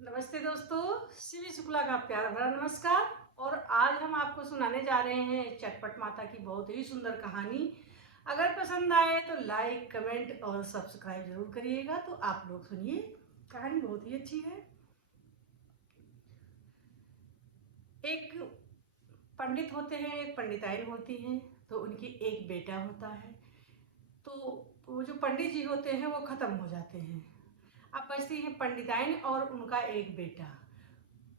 नमस्ते दोस्तों, शिवी शुक्ला का प्यार भरा नमस्कार। और आज हम आपको सुनाने जा रहे हैं चटपट माता की बहुत ही सुंदर कहानी। अगर पसंद आए तो लाइक, कमेंट और सब्सक्राइब जरूर करिएगा। तो आप लोग सुनिए, कहानी बहुत ही अच्छी है। एक पंडित होते हैं, एक पंडिताइन होती हैं। तो उनकी एक बेटा होता है। तो वो जो पंडित जी होते हैं वो ख़त्म हो जाते हैं। अब बचती हैं पंडिताइन और उनका एक बेटा।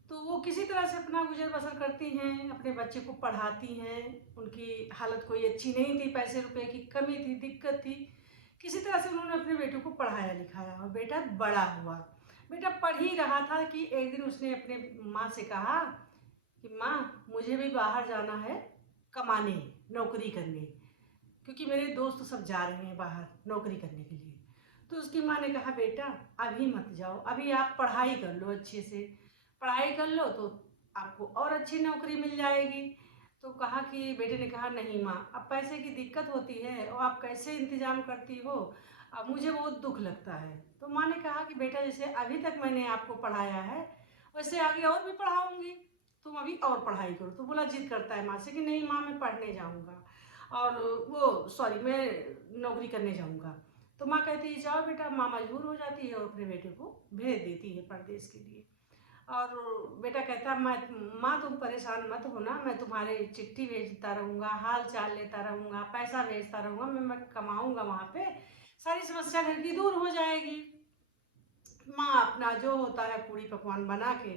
तो वो किसी तरह से अपना गुजर बसर करती हैं, अपने बच्चे को पढ़ाती हैं। उनकी हालत कोई अच्छी नहीं थी, पैसे रुपए की कमी थी, दिक्कत थी। किसी तरह से उन्होंने अपने बेटे को पढ़ाया लिखाया और बेटा बड़ा हुआ। बेटा पढ़ ही रहा था कि एक दिन उसने अपने माँ से कहा कि माँ, मुझे भी बाहर जाना है कमाने, नौकरी करने, क्योंकि मेरे दोस्त सब जा रहे हैं बाहर नौकरी करने के लिए। तो उसकी माँ ने कहा, बेटा अभी मत जाओ, अभी आप पढ़ाई कर लो अच्छे से। पढ़ाई कर लो तो आपको और अच्छी नौकरी मिल जाएगी। तो कहा कि बेटे ने कहा, नहीं माँ, अब पैसे की दिक्कत होती है और आप कैसे इंतज़ाम करती हो, अब मुझे बहुत दुख लगता है। तो माँ ने कहा कि बेटा, जैसे अभी तक मैंने आपको पढ़ाया है वैसे आगे और भी पढ़ाऊँगी, तुम अभी और पढ़ाई करो। तो बोला, जिद करता है माँ से कि नहीं माँ, मैं पढ़ने जाऊँगा और वो सॉरी, मैं नौकरी करने जाऊँगा। तो माँ कहती है, जाओ बेटा। माँ मजबूर हो जाती है और अपने बेटे को भेज देती है परदेश के लिए। और बेटा कहता है, मैं माँ, तुम परेशान मत होना, मैं तुम्हारे चिट्ठी भेजता रहूँगा, हाल चाल लेता रहूँगा, पैसा भेजता रहूँगा, मैं कमाऊँगा वहाँ पे, सारी समस्या घर की दूर हो जाएगी। माँ अपना जो होता है पूड़ी पकवान बना के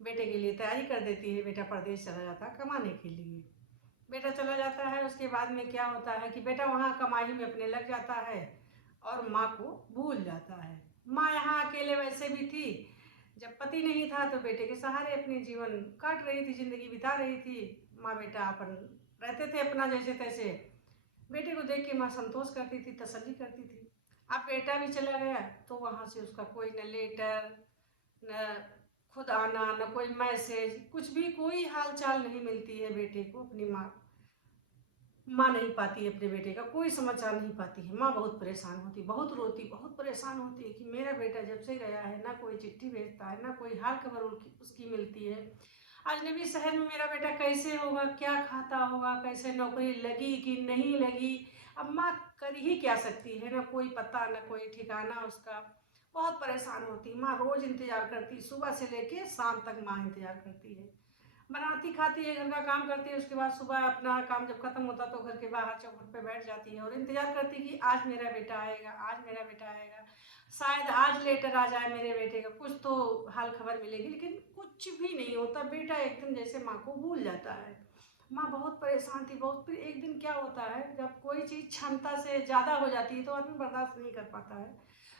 बेटे के लिए तैयारी कर देती है। बेटा परदेश चला जाता है कमाने के लिए। बेटा चला जाता है, उसके बाद में क्या होता है कि बेटा वहाँ कमाई में अपने लग जाता है और माँ को भूल जाता है। माँ यहाँ अकेले वैसे भी थी, जब पति नहीं था तो बेटे के सहारे अपने जीवन काट रही थी, जिंदगी बिता रही थी। माँ बेटा अपन रहते थे अपना जैसे तैसे। बेटे को देख के माँ संतोष करती थी, तसल्ली करती थी। अब बेटा भी चला गया तो वहाँ से उसका कोई न लेटर, न खुद आना, न कोई मैसेज, कुछ भी कोई हाल चाल नहीं मिलती है बेटे को। अपनी माँ नहीं पाती है अपने बेटे का, कोई समाचार नहीं पाती है। माँ बहुत परेशान होती, बहुत रोती, बहुत परेशान होती है कि मेरा बेटा जब से गया है ना कोई चिट्ठी भेजता है, ना कोई हाल खबर उसकी मिलती है। अजनबी शहर में मेरा बेटा कैसे होगा, क्या खाता होगा, कैसे नौकरी लगी कि नहीं लगी। अब माँ कर ही क्या सकती है, ना कोई पता, ना कोई ठिकाना उसका। बहुत परेशान होती माँ, रोज इंतजार करती, सुबह से लेके शाम तक माँ इंतजार करती है। बनाती खाती है, घर का काम करती है, उसके बाद सुबह अपना काम जब खत्म होता तो घर के बाहर चौखट पे बैठ जाती है और इंतजार करती कि आज मेरा बेटा आएगा, आज मेरा बेटा आएगा, शायद आज लेटर आ जाए मेरे बेटे का, कुछ तो हाल खबर मिलेगी। लेकिन कुछ भी नहीं होता। बेटा एकदम जैसे माँ को भूल जाता है। माँ बहुत परेशान थी, बहुत। फिर एक दिन क्या होता है, जब कोई चीज़ क्षमता से ज़्यादा हो जाती है तो आदमी बर्दाश्त नहीं कर पाता है।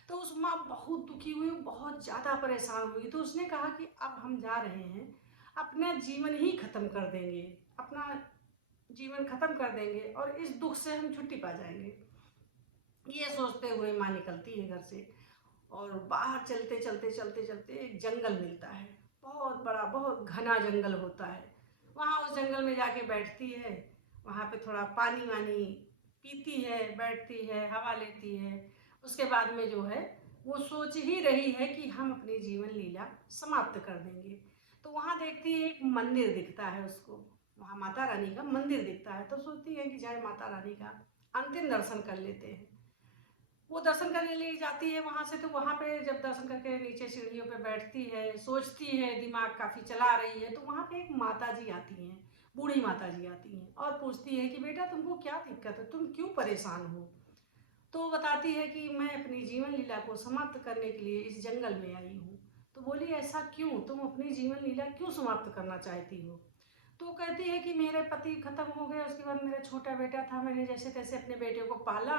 तो उस माँ बहुत दुखी हुई, बहुत ज़्यादा परेशान हुई। तो उसने कहा कि अब हम जा रहे हैं, अपना जीवन ही खत्म कर देंगे, अपना जीवन खत्म कर देंगे और इस दुख से हम छुट्टी पा जाएंगे। ये सोचते हुए माँ निकलती है घर से और बाहर चलते चलते चलते चलते एक जंगल मिलता है। बहुत बड़ा, बहुत घना जंगल होता है। वहाँ उस जंगल में जाके बैठती है। वहाँ पे थोड़ा पानी वानी पीती है, बैठती है, हवा लेती है। उसके बाद में जो है वो सोच ही रही है कि हम अपनी जीवन लीला समाप्त कर देंगे। तो वहाँ देखती है एक मंदिर दिखता है उसको, वहाँ माता रानी का मंदिर दिखता है। तो सोचती है कि जाए माता रानी का अंतिम दर्शन कर लेते हैं। वो दर्शन करने ले जाती है वहाँ से। तो वहाँ पे जब दर्शन करके नीचे सीढ़ियों पे बैठती है, सोचती है, दिमाग काफ़ी चला रही है, तो वहाँ पे एक माता जी आती हैं, बूढ़ी माता जी आती हैं और पूछती है कि बेटा तुमको क्या दिक्कत है, तुम क्यों परेशान हो। तो वो बताती है कि मैं अपनी जीवन लीला को समाप्त करने के लिए इस जंगल में आई हूँ। तो बोली, ऐसा क्यों, तुम अपनी जीवन लीला क्यों समाप्त करना चाहती हो। तो कहती है कि मेरे पति खत्म हो गए, उसके बाद मेरा छोटा बेटा था, मैंने जैसे तैसे अपने बेटे को पाला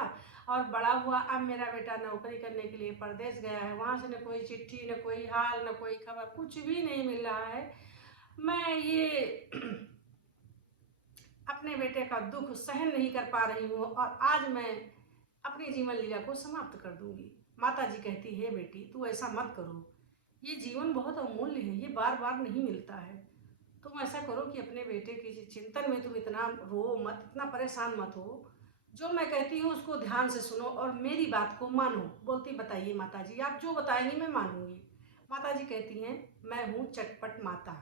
और बड़ा हुआ। अब मेरा बेटा नौकरी करने के लिए परदेश गया है, वहाँ से न कोई चिट्ठी, न कोई हाल, न कोई खबर, कुछ भी नहीं मिल रहा है। मैं ये अपने बेटे का दुख सहन नहीं कर पा रही हूँ और आज मैं अपनी जीवन लीला को समाप्त कर दूंगी। माता जी कहती है, बेटी तू ऐसा मत करो, ये जीवन बहुत अमूल्य है, ये बार बार नहीं मिलता है। तुम ऐसा करो कि अपने बेटे के चिंतन में तुम इतना रो मत, इतना परेशान मत हो। जो मैं कहती हूँ उसको ध्यान से सुनो और मेरी बात को मानो। बोलती, बताइए माता जी, आप जो बताएंगी मैं मानूंगी। माता जी कहती हैं मैं हूँ चटपट माता।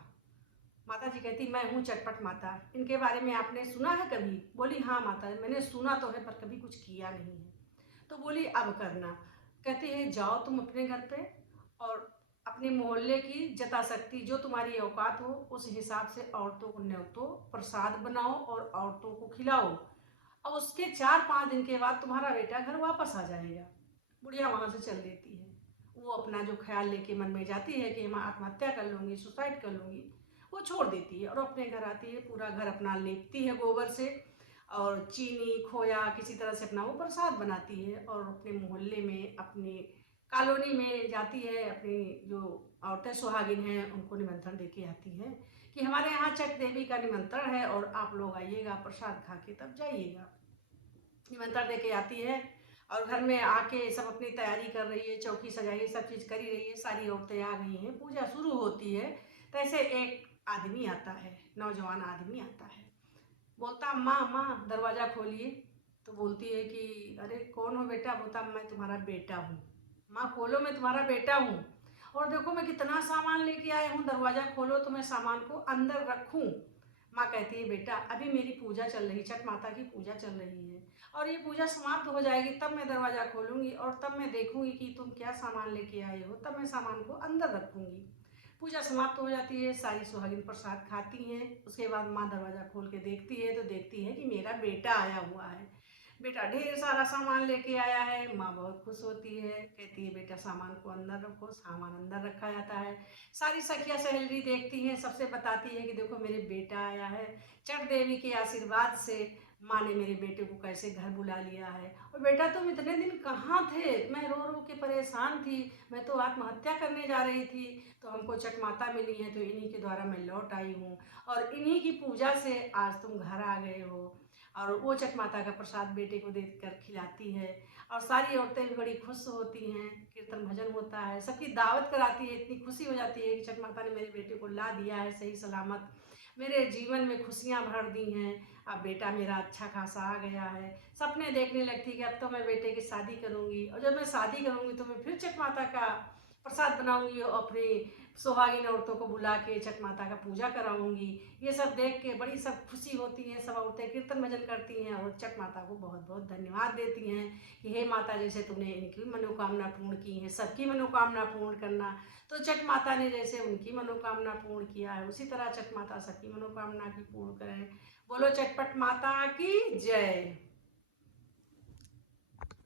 माता जी कहती मैं हूँ चटपट माता, इनके बारे में आपने सुना है कभी? बोली हाँ माता मैंने सुना तो है पर कभी कुछ किया नहीं है। तो बोली अब करना। कहती है जाओ तुम अपने घर पे और अपने मोहल्ले की जताशक्ति जो तुम्हारी औकात हो उस हिसाब से औरतों को न्योतो, प्रसाद बनाओ और औरतों को खिलाओ। और उसके 4-5 दिन के बाद तुम्हारा बेटा घर वापस आ जाएगा। बुढ़िया वहाँ से चल देती है। वो अपना जो ख्याल लेके मन में जाती है कि मैं आत्महत्या कर लूँगी, सुसाइड कर लूँगी, वो छोड़ देती है और अपने घर आती है, पूरा घर अपना लेपती है गोबर से और चीनी, खोया किसी तरह से अपना वो प्रसाद बनाती है और अपने मोहल्ले में, अपनी कॉलोनी में जाती है, अपनी जो औरतें सुहागिन हैं उनको निमंत्रण दे के आती हैं कि हमारे यहाँ चक देवी का निमंत्रण है और आप लोग आइएगा, प्रसाद खा के तब जाइएगा। निमंत्रण दे के आती है और घर में आके सब अपनी तैयारी कर रही है, चौकी सजाई है, सब चीज़ करी रही है, सारी औरतें आ गई हैं, पूजा शुरू होती है। तैसे एक आदमी आता है, नौजवान आदमी आता है, बोलता माँ माँ दरवाज़ा खोलिए। तो बोलती है कि अरे कौन हो बेटा? बोलता मैं तुम्हारा बेटा हूँ। माँ खोलो मैं तुम्हारा बेटा हूँ और देखो मैं कितना सामान लेके आया हूँ, दरवाज़ा खोलो तो मैं सामान को अंदर रखूँ। माँ कहती है बेटा अभी मेरी पूजा चल रही, छठ माता की पूजा चल रही है और ये पूजा समाप्त हो जाएगी तब मैं दरवाज़ा खोलूँगी और तब मैं देखूँगी कि तुम क्या सामान लेके आए हो, तब मैं सामान को अंदर रखूँगी। पूजा समाप्त हो जाती है, सारी सुहागिन प्रसाद खाती हैं। उसके बाद माँ दरवाज़ा खोल के देखती है तो देखती है कि मेरा बेटा आया हुआ है। बेटा ढेर सारा सामान लेके आया है। माँ बहुत खुश होती है, कहती है बेटा सामान को अंदर रखो। सामान अंदर रखा जाता है। सारी सखियाँ सहेली देखती हैं, सबसे बताती है कि देखो मेरे बेटा आया है। चट देवी के आशीर्वाद से माँ ने मेरे बेटे को कैसे घर बुला लिया है। और बेटा तुम इतने दिन कहाँ थे? मैं रो रो के परेशान थी, मैं तो आत्महत्या करने जा रही थी, तो हमको चक माता मिली है तो इन्हीं के द्वारा मैं लौट आई हूँ और इन्हीं की पूजा से आज तुम घर आ गए हो। और वो चक माता का प्रसाद बेटे को देकर खिलाती है और सारी औरतें भी बड़ी खुश होती हैं। कीर्तन भजन होता है, सबकी दावत कराती है, इतनी खुशी हो जाती है कि चक माता ने मेरे बेटे को ला दिया है सही सलामत, मेरे जीवन में खुशियाँ भर दी हैं। अब बेटा मेरा अच्छा खासा आ गया है। सपने देखने लगती कि अब तो मैं बेटे की शादी करूँगी और जब मैं शादी करूँगी तो मैं फिर चक माता का प्रसाद बनाऊँगी और अपनी सुहागिन औरतों को बुला के छठ माता का पूजा कराऊँगी। ये सब देख के बड़ी सब खुशी होती हैं, सब औरतें कीर्तन भजन करती हैं और छठ माता को बहुत-बहुत धन्यवाद देती हैं कि हे माता जैसे तूने इनकी मनोकामना पूर्ण की है, सबकी मनोकामना पूर्ण करना। तो छठ माता ने जैसे उनकी मनोकामना पूर्ण किया है, उसी तरह छठ माता सबकी मनोकामना की पूर्ण करें। बोलो चटपट माता की जय।